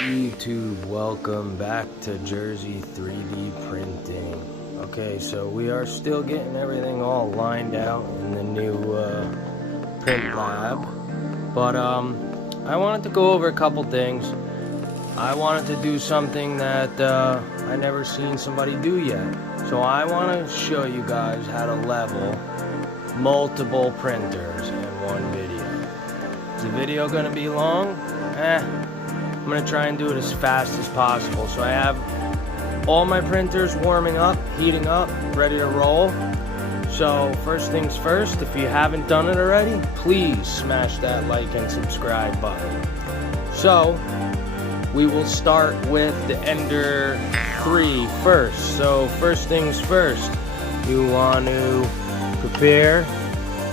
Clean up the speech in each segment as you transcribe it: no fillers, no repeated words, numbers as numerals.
YouTube? Welcome back to Jersey 3D Printing. Okay, so we are still getting everything all lined out in the new print lab, but I wanted to go over a couple things. I wanted to do something that I never seen somebody do yet. So I want to show you guys how to level multiple printers in one video. Is the video going to be long? I'm going to try and do it as fast as possible. So I have all my printers warming up, heating up, ready to roll. So first things first, if you haven't done it already, please smash that like and subscribe button. So we will start with the Ender 3 first. So first things first, you want to prepare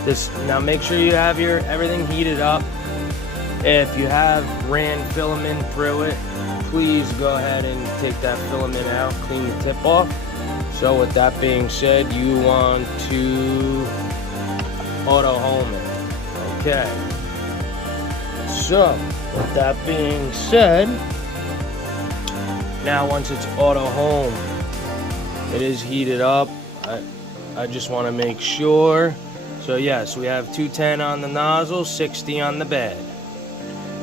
this. Now make sure you have your everything heated up. If you have ran filament through it, please go ahead and take that filament out, clean the tip off. So with that being said, you want to auto home it. Okay. So with that being said, now once it's auto home, it is heated up. I just want to make sure. So yes, we have 210 on the nozzle, 60 on the bed.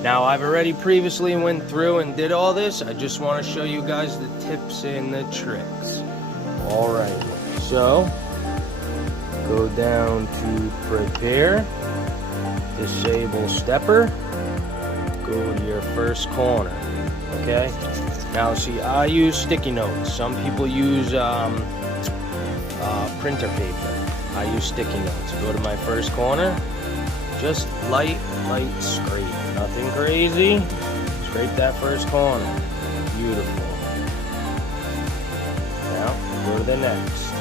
Now I've already previously went through and did all this. I just want to show you guys the tips and the tricks. Alright, so go down to prepare, disable stepper, go to your first corner. Okay, now see, I use sticky notes. Some people use printer paper. I use sticky notes. Go to my first corner, just light scrape, nothing crazy. Scrape that first corner. Beautiful. Now go to the next.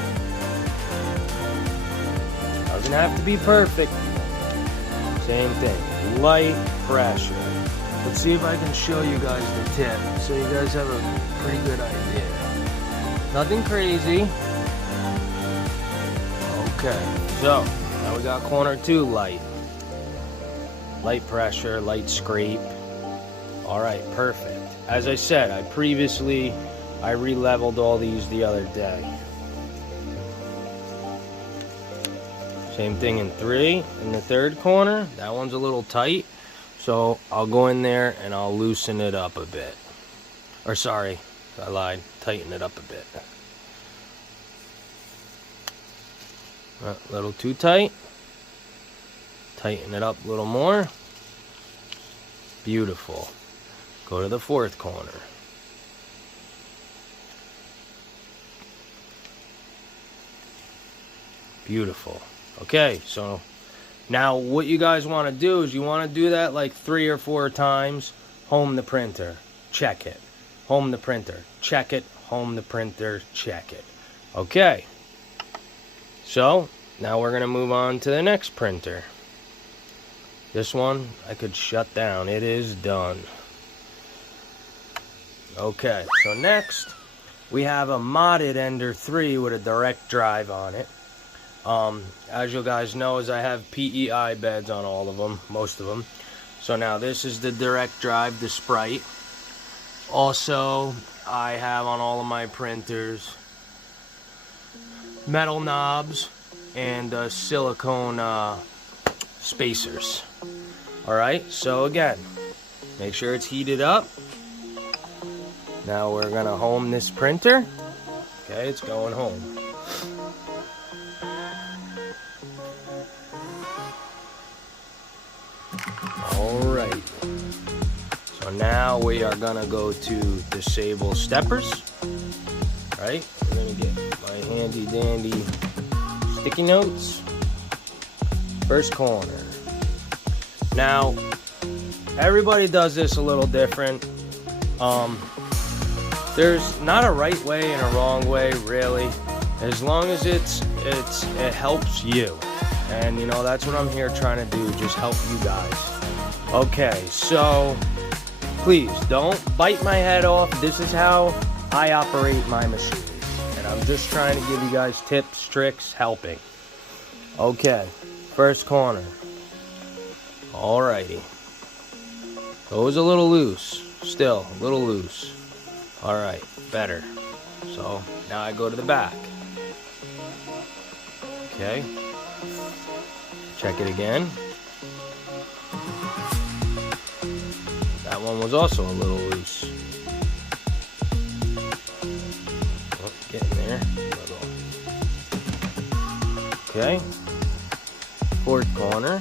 Doesn't have to be perfect. Same thing, light pressure. Let's see if I can show you guys the tip so you guys have a pretty good idea. Nothing crazy. Okay, so now we got corner 2 light. Light pressure, light scrape. Alright, perfect. As I said, I re-leveled all these the other day. Same thing in 3, in the third corner. That one's a little tight. So I'll go in there and I'll loosen it up a bit. Or sorry, I lied. Tighten it up a bit. A little too tight. Tighten it up a little more. Beautiful. Go to the fourth corner. Beautiful. Okay, so now what you guys want to do is you want to do that like 3 or 4 times. Home the printer, check it. Home the printer, check it. Home the printer, check it. Okay. So now we're going to move on to the next printer. This one I could shut down. It is done. Okay, so next we have a modded Ender 3 with a direct drive on it. As you guys know, I have PEI beds on all of them, most of them. So now this is the direct drive, the Sprite. Also, I have on all of my printers metal knobs and silicone spacers. Alright, so again, make sure it's heated up. Now we're gonna home this printer. Okay, it's going home. Alright, so now we are gonna go to disable steppers. Right, I'm gonna get my handy dandy sticky notes. First corner. Now, everybody does this a little different. There's not a right way and a wrong way, really. As long as it helps you. And you know, that's what I'm here trying to do, just help you guys. Okay, so please don't bite my head off. This is how I operate my machines. And I'm just trying to give you guys tips, tricks, helping. Okay, first corner. Alrighty. Goes a little loose. Still a little loose. Alright, better. So now I go to the back. Okay. Check it again. That one was also a little loose. Oh, getting there. Okay. Fourth corner.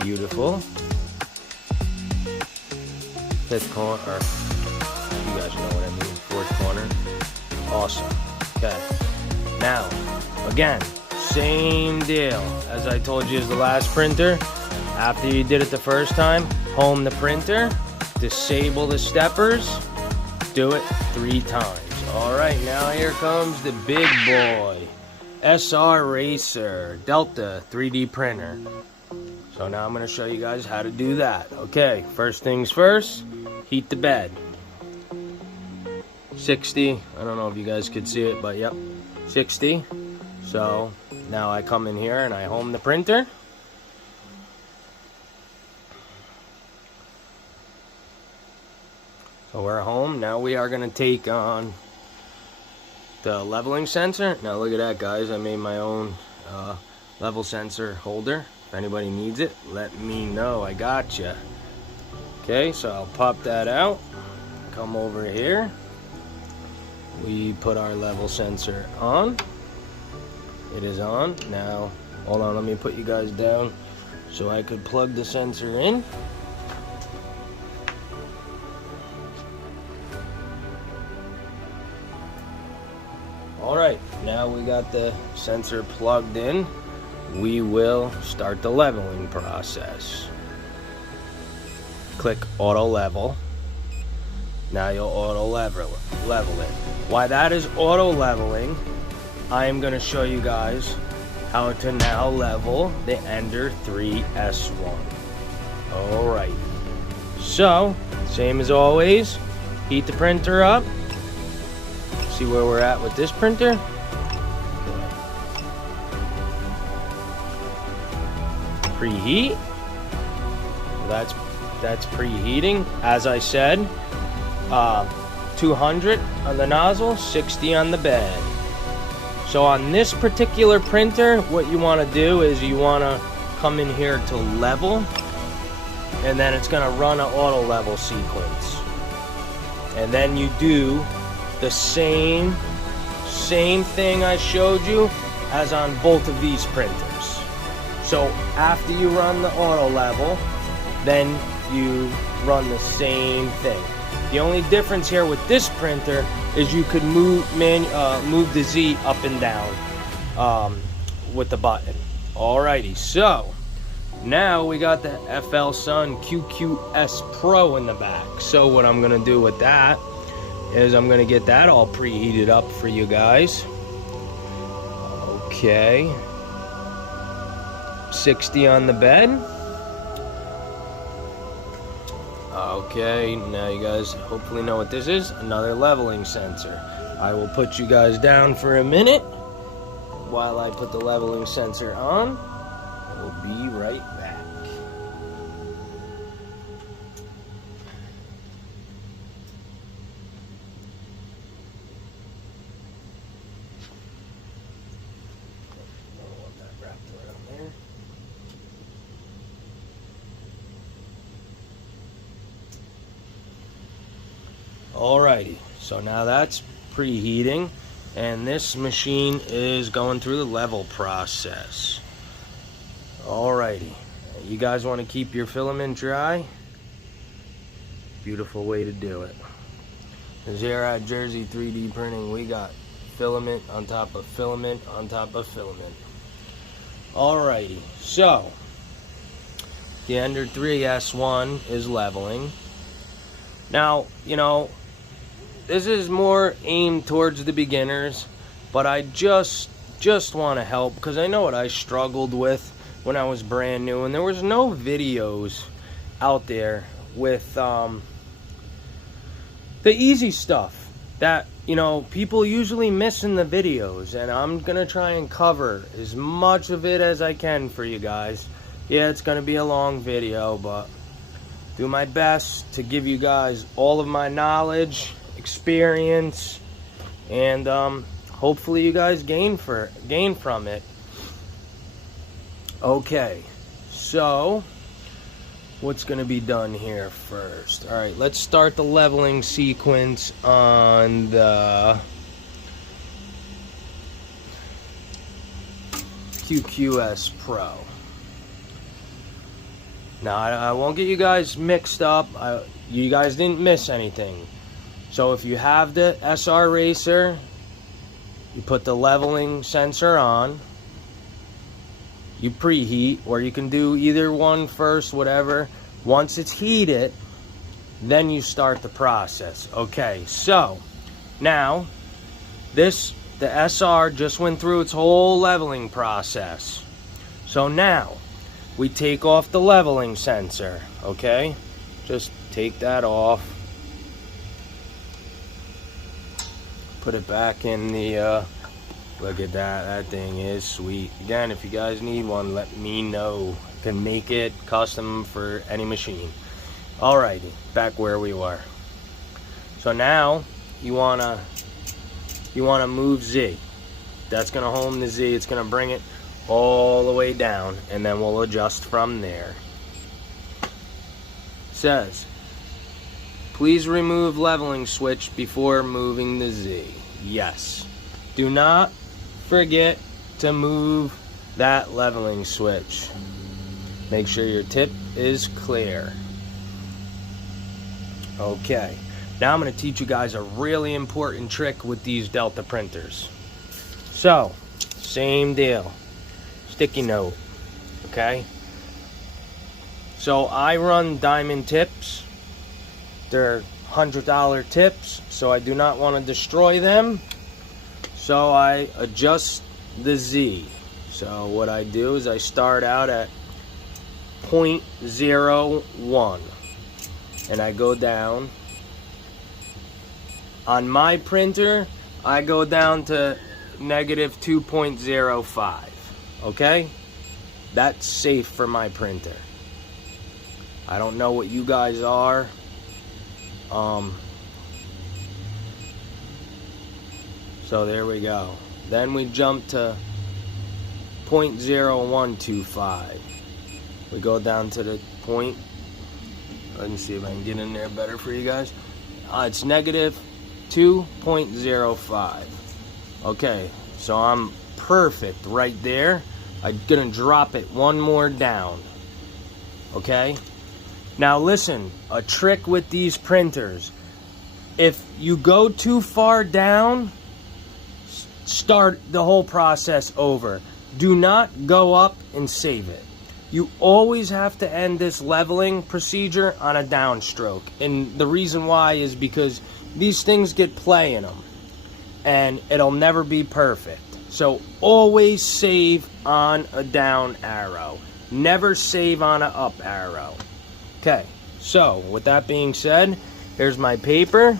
Beautiful. Fifth corner. You guys know what I mean. Fourth corner. Awesome. Okay. Now, again, same deal as I told you as the last printer. After you did it the first time, home the printer, disable the steppers, do it 3 times. Alright, now here comes the big boy. SR Racer Delta 3D printer. So now I'm going to show you guys how to do that. Okay, first things first, heat the bed. 60, I don't know if you guys could see it, but yep, 60. So now I come in here and I home the printer. So we're home. Now we are going to take on the leveling sensor. Now look at that, guys. I made my own level sensor holder. If anybody needs it, let me know. I gotcha. Okay, so I'll pop that out. Come over here. We put our level sensor on. It is on. Now, hold on. Let me put you guys down so I could plug the sensor in. Alright, now we got the sensor plugged in. We will start the leveling process. Click auto level. Now you'll auto level it. While that is auto leveling, I am going to show you guys how to now level the Ender 3S1. Alright, so same as always, heat the printer up. See where we're at with this printer. Preheat. That's preheating. As I said, 200 on the nozzle, 60 on the bed. So on this particular printer, what you want to do is you want to come in here to level, and then it's going to run an auto level sequence, and then you do the same thing I showed you as on both of these printers. So after you run the auto level, then you run the same thing. The only difference here with this printer is you could move the Z up and down with the button. Alrighty, so now we got the FLSUN QQS Pro in the back. So what I'm gonna do with that is I'm gonna get that all preheated up for you guys. Okay, 60 on the bed. Okay, now you guys hopefully know what this is. Another leveling sensor. I will put you guys down for a minute while I put the leveling sensor on. We'll be right back. Alrighty, so now that's preheating, and this machine is going through the level process. Alrighty, you guys want to keep your filament dry? Beautiful way to do it. Because here at Jersey 3D Printing, we got filament on top of filament on top of filament. Alrighty, so the Ender 3S1 is leveling. Now, you know, this is more aimed towards the beginners, but I just want to help because I know what I struggled with when I was brand new, and there was no videos out there with the easy stuff that, you know, people usually miss in the videos, and I'm gonna try and cover as much of it as I can for you guys. Yeah, it's gonna be a long video, but do my best to give you guys all of my knowledge, experience, and hopefully you guys gain from it. Okay, so what's going to be done here first? All right, let's start the leveling sequence on the QQS Pro. Now, I won't get you guys mixed up. You guys didn't miss anything. So if you have the SR Racer, you put the leveling sensor on. You preheat, or you can do either one first, whatever. Once it's heated, then you start the process. Okay, so now the SR just went through its whole leveling process. So now we take off the leveling sensor, okay? Just take that off. Put it back in the, look at that, that thing is sweet. Again, if you guys need one, let me know. Can make it custom for any machine. Alrighty, back where we were. So now, you wanna move Z. That's gonna home the Z, it's gonna bring it all the way down, and then we'll adjust from there. Says, please remove leveling switch before moving the Z. Yes. Do not forget to move that leveling switch. Make sure your tip is clear. Okay. Now I'm going to teach you guys a really important trick with these Delta printers. So, same deal. Sticky note. Okay? So I run diamond tips. They're $100 tips, so I do not want to destroy them. So I adjust the Z. So what I do is I start out at 0.01 and I go down. On my printer, I go down to negative 2.05. Okay? That's safe for my printer. I don't know what you guys are. So there we go. Then we jump to 0.0125. We go down to the point. Let me see if I can get in there better for you guys. It's negative 2.05. Okay, so I'm perfect right there. I'm gonna drop it one more down. Okay? Now listen, a trick with these printers. If you go too far down, start the whole process over. Do not go up and save it. You always have to end this leveling procedure on a downstroke. And the reason why is because these things get play in them. And it'll never be perfect. So always save on a down arrow. Never save on an up arrow. Okay, so with that being said, here's my paper.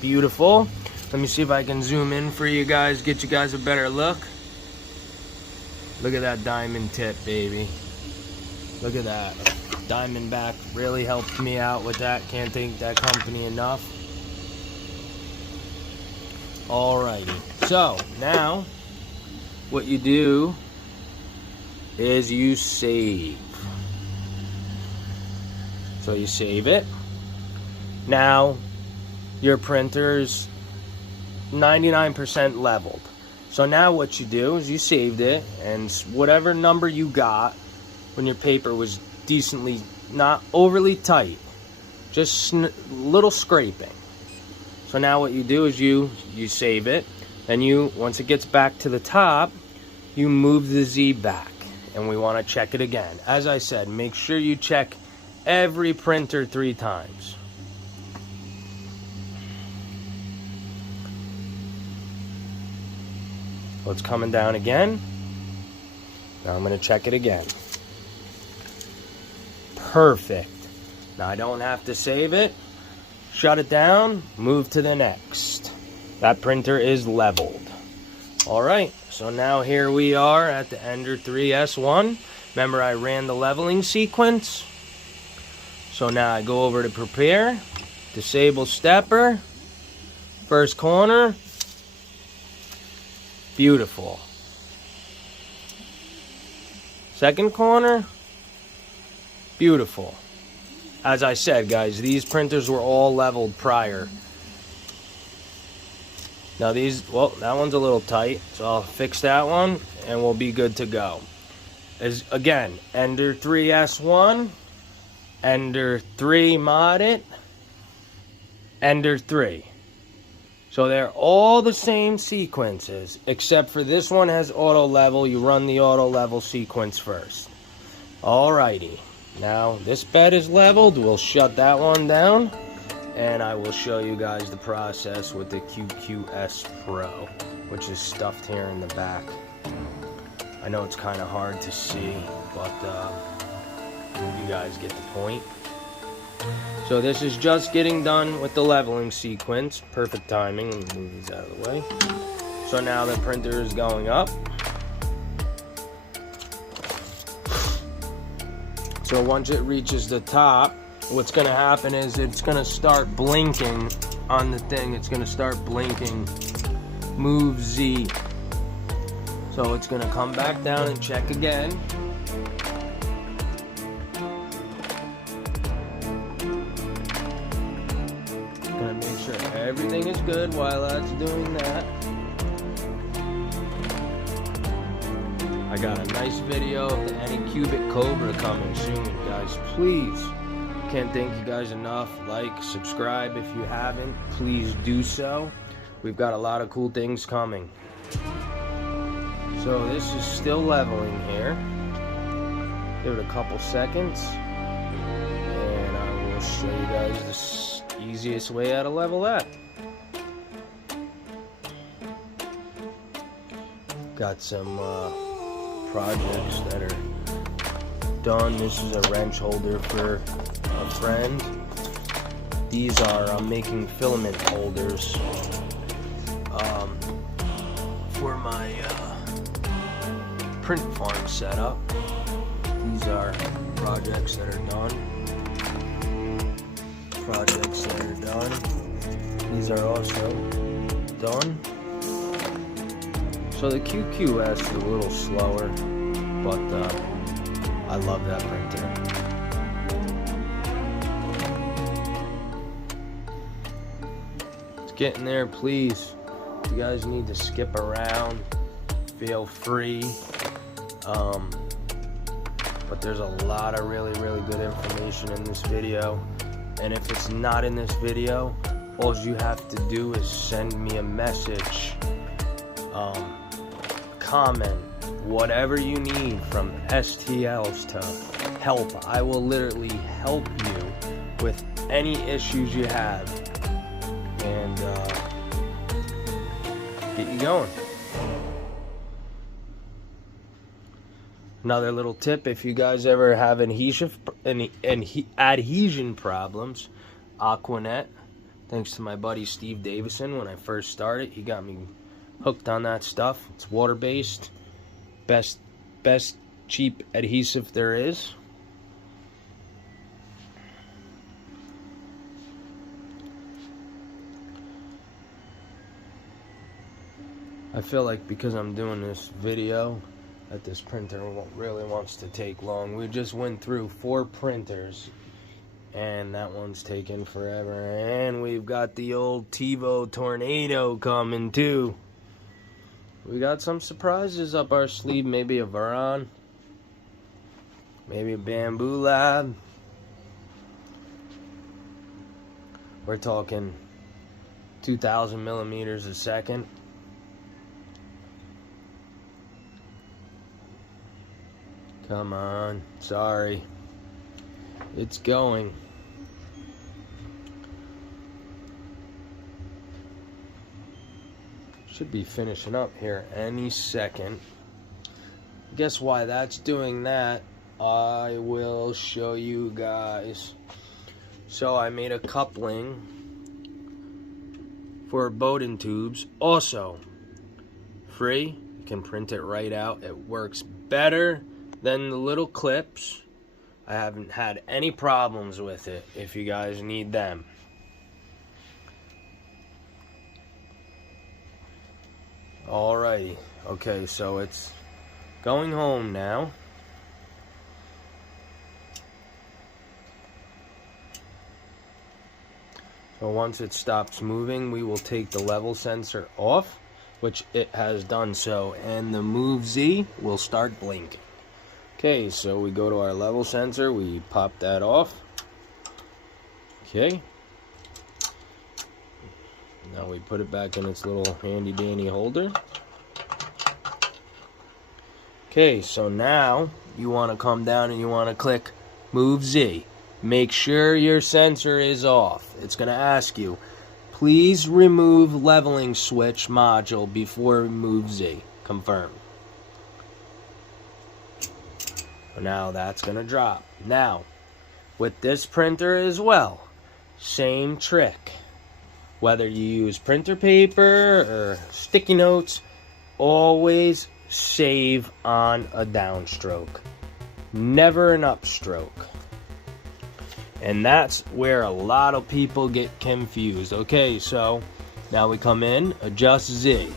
Beautiful. Let me see if I can zoom in for you guys, get you guys a better look. Look at that diamond tip, baby. Look at that. Diamondback really helped me out with that. Can't thank that company enough. Alrighty. So, now, what you do is you save. So you save it. Now, your printer's 99% leveled. So now what you do is you saved it, and whatever number you got when your paper was decently, not overly tight, just little scraping. So now what you do is you save it, and once it gets back to the top, you move the Z back, and we want to check it again. As I said, make sure you check every printer 3 times. So it's coming down again. Now I'm going to check it again. Perfect. Now I don't have to save it. Shut it down. Move to the next. That printer is leveled. Alright, so now here we are at the Ender 3S1. Remember I ran the leveling sequence. So now I go over to prepare, disable stepper, first corner, beautiful. Second corner, beautiful. As I said, guys, these printers were all leveled prior. Now these, well, that one's a little tight, so I'll fix that one and we'll be good to go. As again, Ender 3S1, Ender 3 Modded, Ender 3. So they're all the same sequences, except for this one has auto level. You run the auto level sequence first. Alrighty. Now this bed is leveled. We'll shut that one down. And I will show you guys the process with the QQS Pro, which is stuffed here in the back. I know it's kind of hard to see, but you guys get the point. So this is just getting done with the leveling sequence. Perfect timing. Let me move these out of the way. So now the printer is going up. So once it reaches the top, what's going to happen is it's going to start blinking on the thing. It's going to start blinking move Z. So it's going to come back down and check again. Going to make sure everything is good while that's doing that. I got a nice video of the Anycubic Cobra coming soon, guys. Please. Can't thank you guys enough. Like, subscribe if you haven't. Please do so. We've got a lot of cool things coming. So this is still leveling here. Give it a couple seconds. And I will show you guys the easiest way how to level that. Got some projects that are done. This is a wrench holder for a friend. These are I'm making filament holders for my print farm setup. These are projects that are done. Projects that are done. These are also done. So the QQS is a little slower, but I love that printer. It's getting there, please. If you guys need to skip around, feel free. But there's a lot of really good information in this video. And if it's not in this video, all you have to do is send me a message, comment, whatever you need, from STLs to help. I will literally help you with any issues you have and get you going. Another little tip, if you guys ever have adhesion problems, Aquanet, thanks to my buddy Steve Davison, when I first started, he got me hooked on that stuff. It's water-based, best cheap adhesive there is. I feel like because I'm doing this video that this printer really wants to take long. We just went through 4 printers and that one's taking forever, and we've got the old TiVo Tornado coming too. We got some surprises up our sleeve, maybe a Varan, maybe a Bambu Lab. We're talking 2,000 millimeters a second. Come on, sorry. It's going. Should be finishing up here any second. Guess why that's doing that? I will show you guys. So I made a coupling for Bowden tubes. Also, free. You can print it right out. It works better than the little clips. I haven't had any problems with it if you guys need them. Alrighty, okay, so it's going home now. So once it stops moving, we will take the level sensor off, which it has done so, and the move Z will start blinking. Okay, so we go to our level sensor, we pop that off. Okay. Now we put it back in its little handy dandy holder. Okay, so now you want to come down and you want to click Move Z. Make sure your sensor is off. It's going to ask you, please remove leveling switch module before Move Z. Confirm. Now that's going to drop. Now, with this printer as well, same trick. Whether you use printer paper or sticky notes, always save on a downstroke, never an upstroke. And that's where a lot of people get confused. Okay, so now we come in, adjust Z.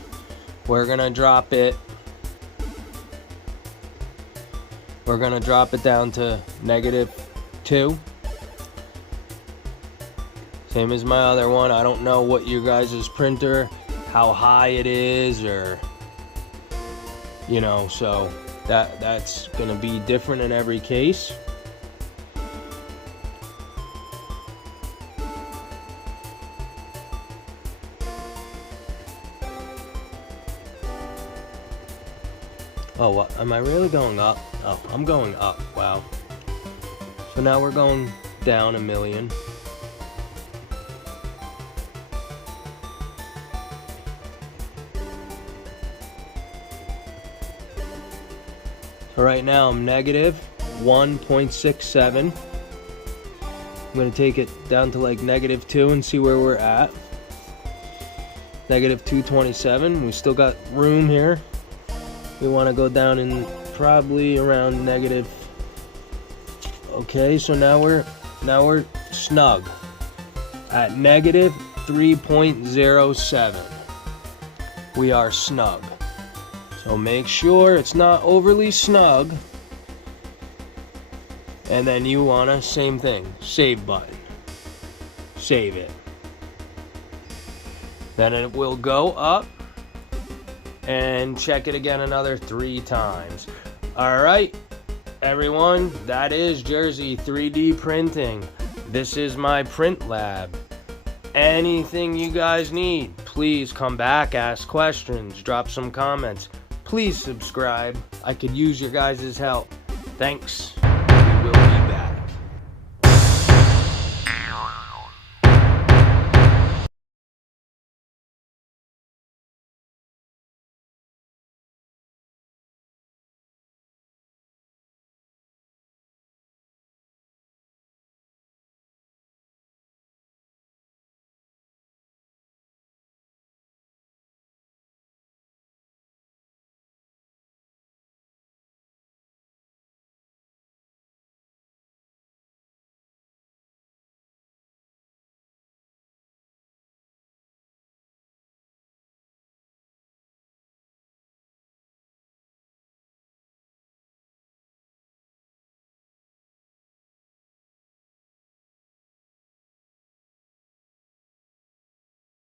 We're gonna drop it. We're gonna drop it down to -2. Same as my other one. I don't know what your guys' printer, how high it is, or you know, so that's gonna be different in every case. Oh, what? Am I really going up? Oh, I'm going up. Wow. So now we're going down 1,000,000. So right now I'm -1.67. I'm going to take it down to like -2 and see where we're at. -227. We still got room here. We want to go down in probably around negative. Okay, so now we're snug at -3.07. We are snug. So make sure it's not overly snug. And then you want to, same thing, save button. Save it. Then it will go up and check it again another 3 times. Alright, everyone, that is Jersey 3D printing. This is my print lab. Anything you guys need, please come back, ask questions, drop some comments. Please subscribe. I could use your guys' help. Thanks. We will be